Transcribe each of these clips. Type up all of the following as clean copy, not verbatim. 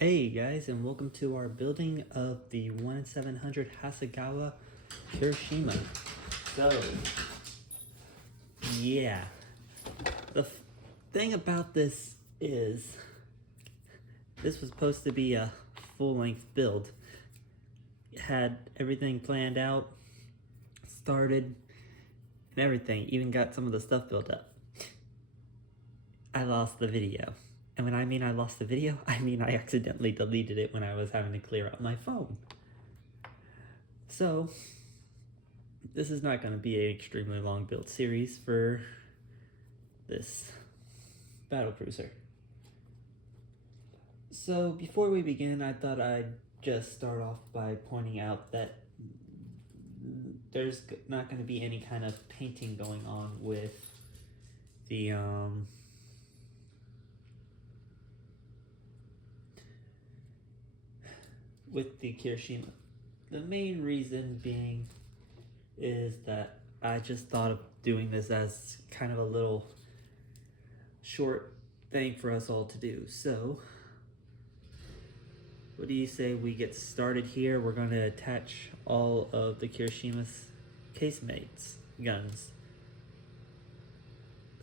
Hey guys, and welcome to our building of the 1 in 700 Hasagawa Kirishima. So, yeah, the thing about this is, this was supposed to be a full-length build. It had everything planned out, started, and everything, even got some of the stuff built up. I lost the video. And when I mean I lost the video, I mean I accidentally deleted it when I was having to clear out my phone. So, this is not going to be an extremely long build series for this battle cruiser. So, before we begin, I thought I'd just start off by pointing out that there's not going to be any kind of painting going on with the Kirishima. The main reason being is that I just thought of doing this as kind of a little short thing for us all to do. So, what do you say we get started here? We're going to attach all of the Kirishima's casemates guns.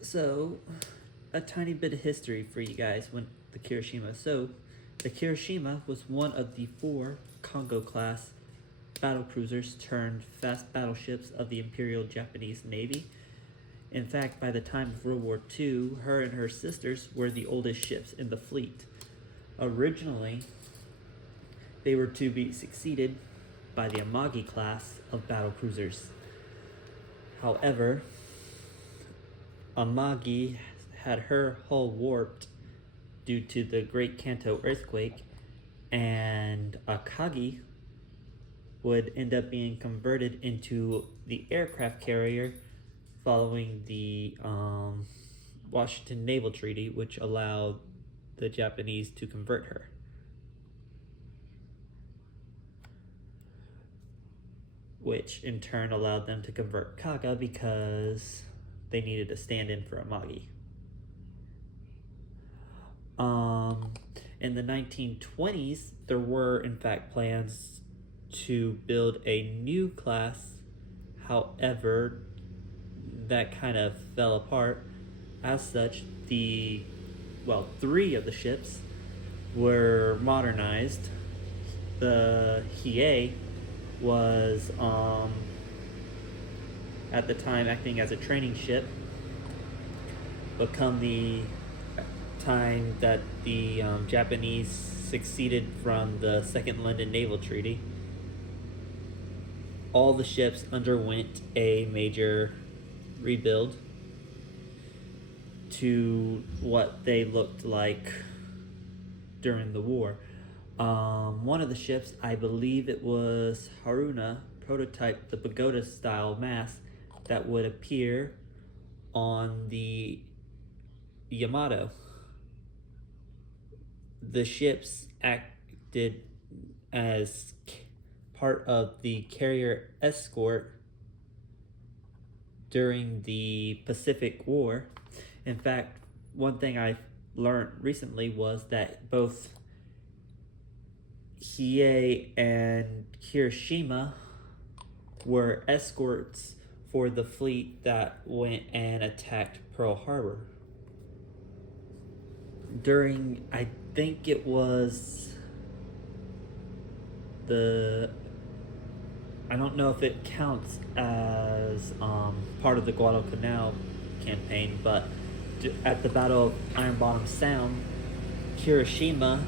So, a tiny bit of history for you guys when the Kirishima. So, the Kirishima was one of the 4 Kongo-class battlecruisers turned fast battleships of the Imperial Japanese Navy. In fact, by the time of World War II, her and her sisters were the oldest ships in the fleet. Originally, they were to be succeeded by the Amagi class of battlecruisers. However, Amagi had her hull warped due to the Great Kanto earthquake, and Akagi would end up being converted into the aircraft carrier following the Washington Naval Treaty, which allowed the Japanese to convert her. Which in turn allowed them to convert Kaga because they needed a stand-in for Amagi. In the 1920s, there were in fact plans to build a new class. However, that kind of fell apart. As such, 3 of the ships were modernized. The Hiei was at the time acting as a training ship, but come the time that the Japanese succeeded from the Second London Naval Treaty, all the ships underwent a major rebuild to what they looked like during the war. One of the ships, I believe it was Haruna, prototyped the pagoda style mast that would appear on the Yamato. The ships acted as part of the carrier escort during the Pacific War. In fact, one thing I learned recently was that both Hiei and Kirishima were escorts for the fleet that went and attacked Pearl Harbor. During, I think it was I don't know if it counts as part of the Guadalcanal campaign, but at the Battle of Iron Bottom Sound, Kirishima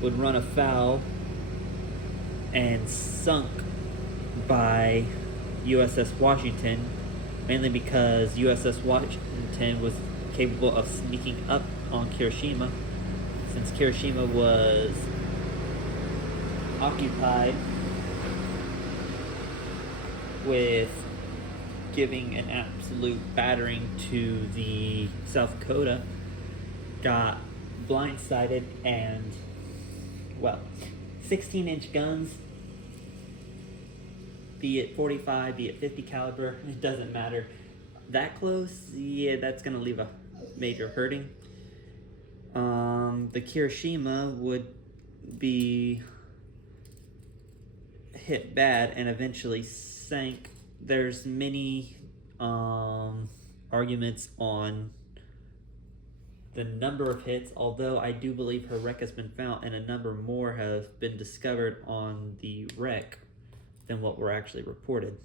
would run afoul and sunk by USS Washington, mainly because USS Washington was capable of sneaking up on Kirishima, since Kirishima was occupied with giving an absolute battering to the South Dakota, got blindsided, and 16-inch guns, be it 45, be it 50 caliber, it doesn't matter. That close, yeah, that's gonna leave a major hurting. The Kirishima would be hit bad and eventually sank. There's many arguments on the number of hits, although I do believe her wreck has been found and a number more have been discovered on the wreck than what were actually reported.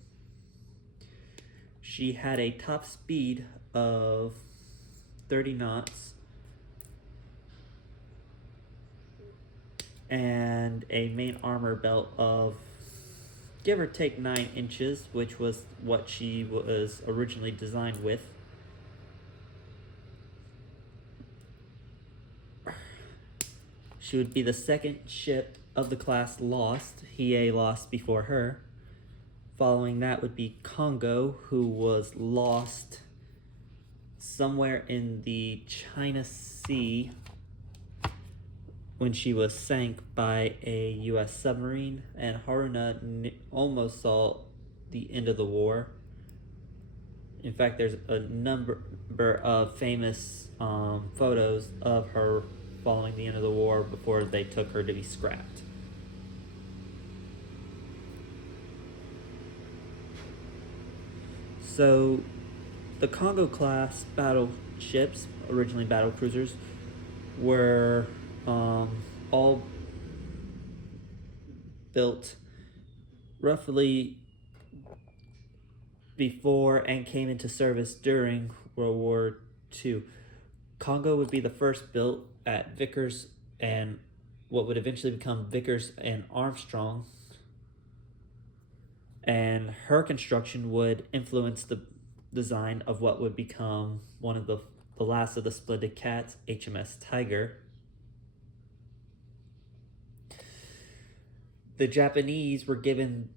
She had a top speed of 30 knots and a main armor belt of give or take 9 inches, which was what she was originally designed with. She would be the second ship of the class lost. Hiei lost before her. Following that would be Congo, who was lost somewhere in the China Sea when she was sank by a U.S. submarine, and Haruna almost saw the end of the war. In fact, there's a number of famous photos of her following the end of the war before they took her to be scrapped. So, the Congo class battleships, originally battle cruisers, were all built roughly before and came into service during World War II. Congo would be the first built at Vickers and what would eventually become Vickers and Armstrong. And her construction would influence the design of what would become one of the last of the Splendid Cats, HMS Tiger. The Japanese were given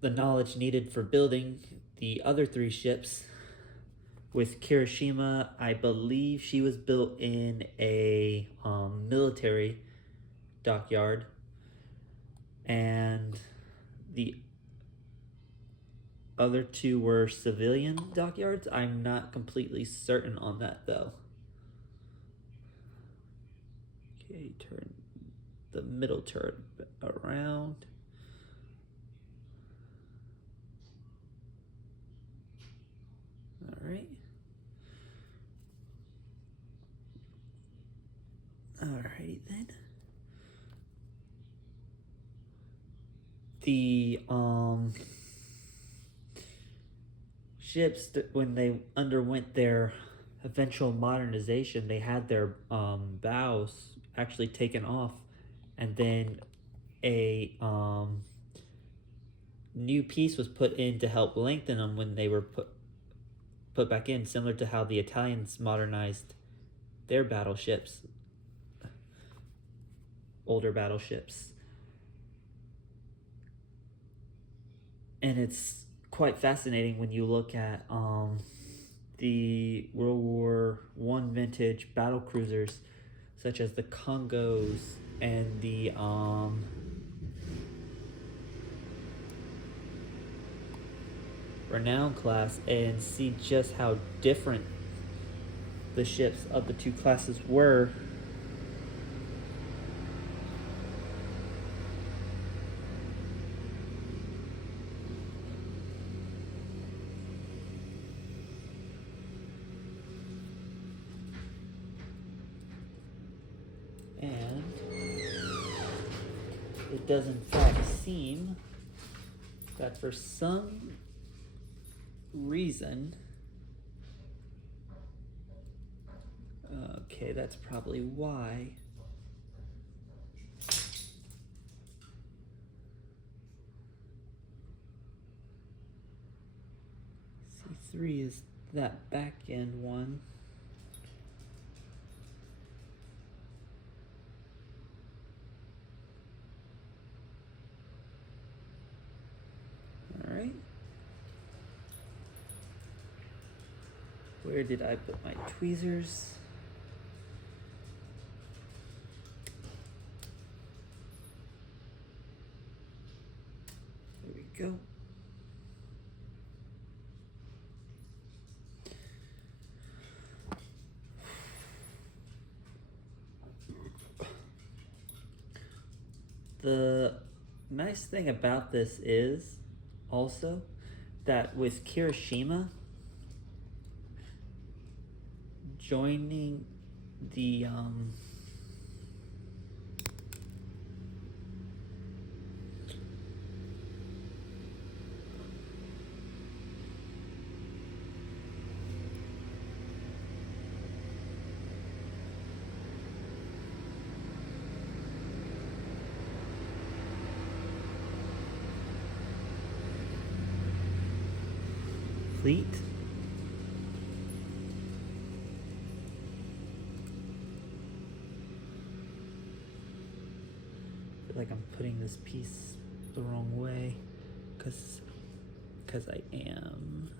the knowledge needed for building the other 3 ships. With Kirishima, I believe she was built in a military dockyard, and the other 2 were civilian dockyards. I'm not completely certain on that though. Okay, turn the middle turret around. All right. Alrighty then. The ships that when they underwent their eventual modernization, they had their bows actually taken off, and then a new piece was put in to help lengthen them when they were put back in, similar to how the Italians modernized their battleships, older battleships. And it's quite fascinating when you look at the World War I vintage battle cruisers, such as the Congos and the Renown class, and see just how different the ships of the 2 classes were. And it does in fact seem that for some reason, okay, that's probably why. C3 is that back end one. All right. Where did I put my tweezers? There we go. The nice thing about this is also that with Kirishima joining the fleet. I feel like I'm putting this piece the wrong way because I am.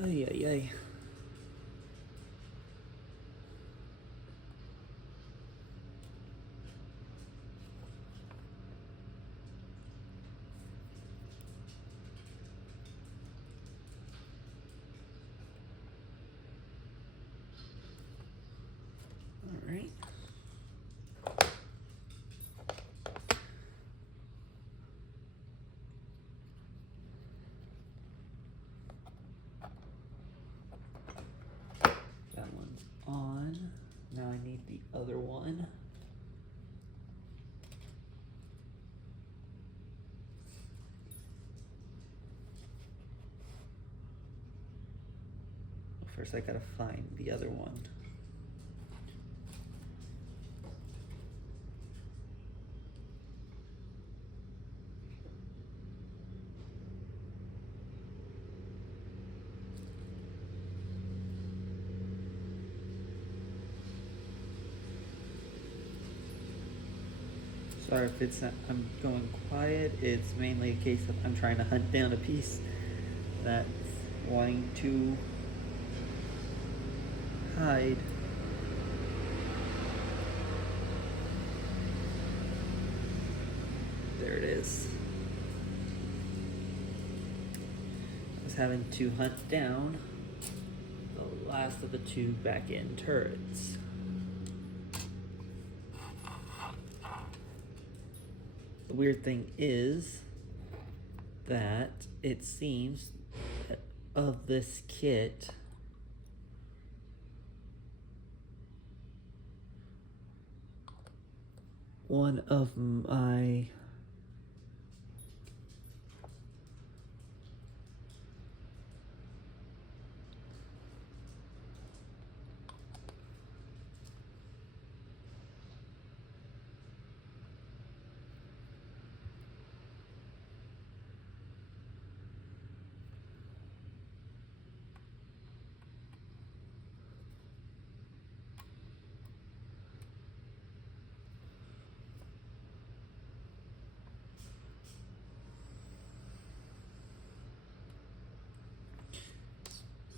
Ay, ay, ay. All right. That one's on. Now I need the other one. First I gotta find the other one. Sorry if it's not, I'm going quiet. It's mainly a case of I'm trying to hunt down a piece that's wanting to hide. There it is. I was having to hunt down the last of the two back end turrets. The weird thing is that it seems that of this kit, one of my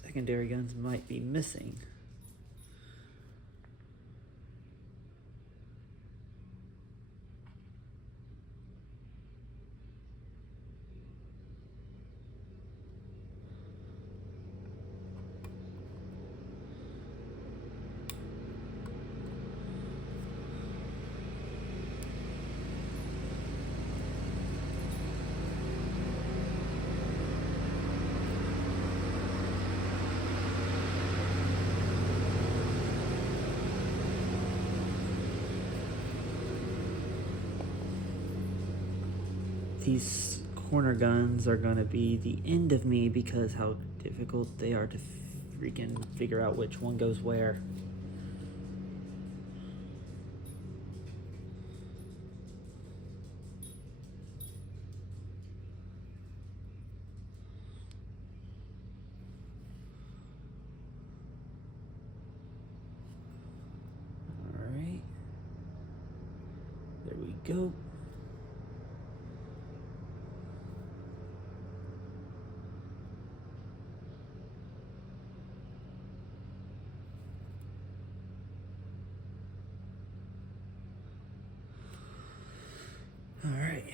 secondary guns might be missing. These corner guns are gonna be the end of me because how difficult they are to freaking figure out which one goes where. go. All right.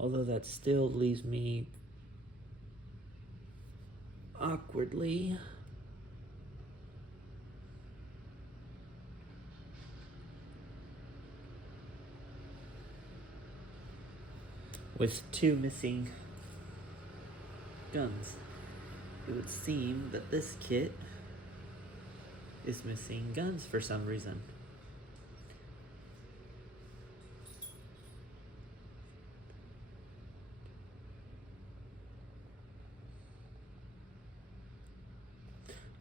Although that still leaves me awkwardly with 2 missing guns. It would seem that this kit is missing guns for some reason.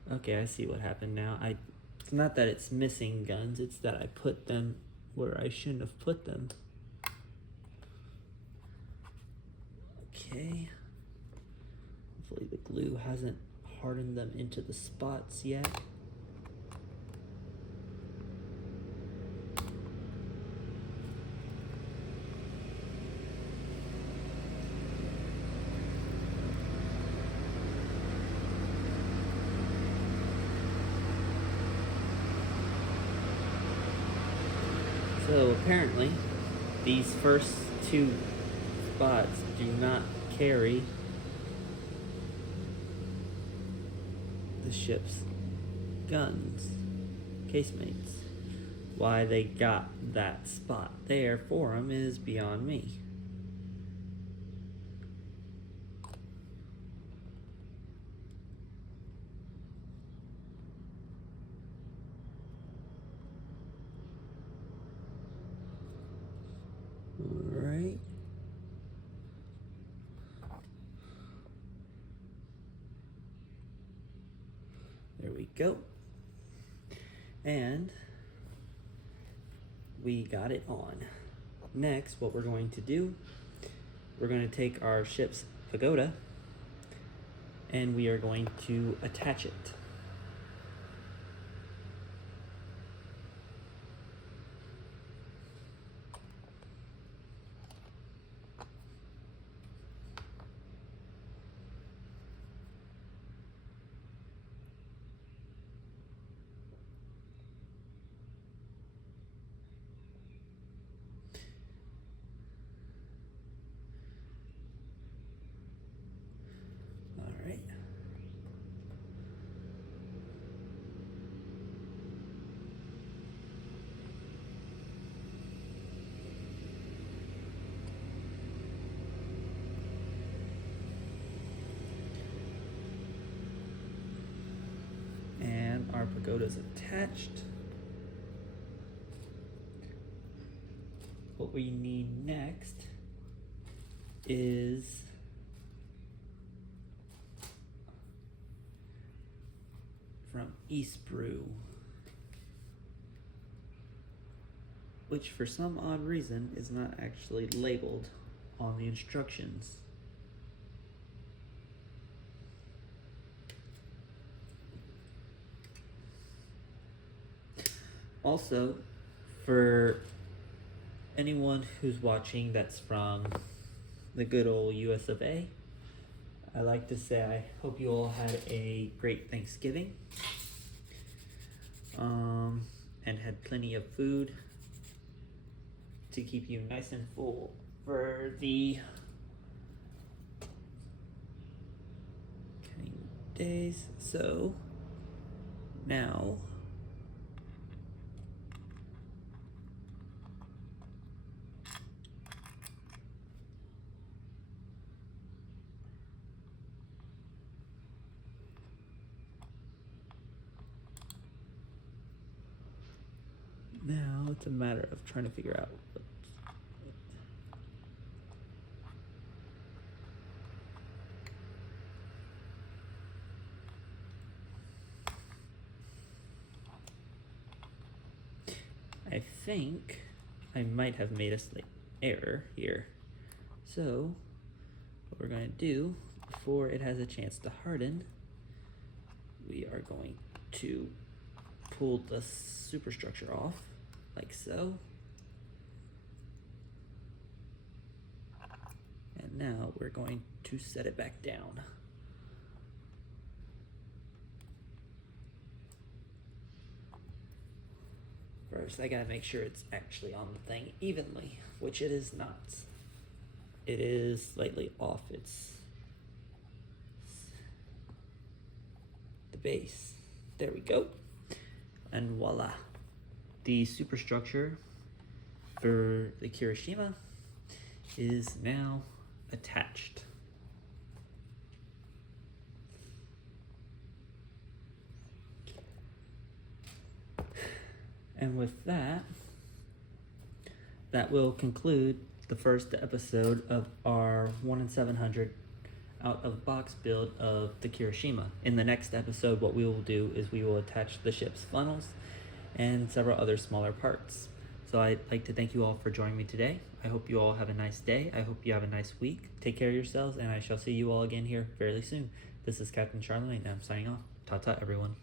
Okay, I see what happened now. It's not that it's missing guns, it's that I put them where I shouldn't have put them. Okay. Hopefully the glue hasn't hardened them into the spots yet. So apparently, these first 2 spots do not carry the ship's guns, casemates. Why they got that spot there for them is beyond me. Alright. There we go. And we got it on. Next, what we're going to do, we're going to take our ship's pagoda and we are going to attach it. And our pagoda is attached. What we need next is from East Brew, which for some odd reason is not actually labeled on the instructions. Also, for anyone who's watching that's from the good old US of A, I like to say I hope you all had a great Thanksgiving and had plenty of food to keep you nice and full for the coming days. So now it's a matter of trying to figure out what I think I might have made a slight error here. So what we're going to do before it has a chance to harden, we are going to pull the superstructure off like so. And now we're going to set it back down. First, I gotta make sure it's actually on the thing evenly, which it is not. It is slightly off its the base. There we go. And voila. The superstructure for the Kirishima is now attached. And with that, that will conclude the first episode of our 1 in 700 out of box build of the Kirishima. In the next episode, what we will do is we will attach the ship's funnels and several other smaller parts. So I'd like to thank you all for joining me today. I hope you all have a nice day. I hope you have a nice week. Take care of yourselves, and I shall see you all again here fairly soon. This is Captain Charlemagne, and I'm signing off. Ta-ta, everyone.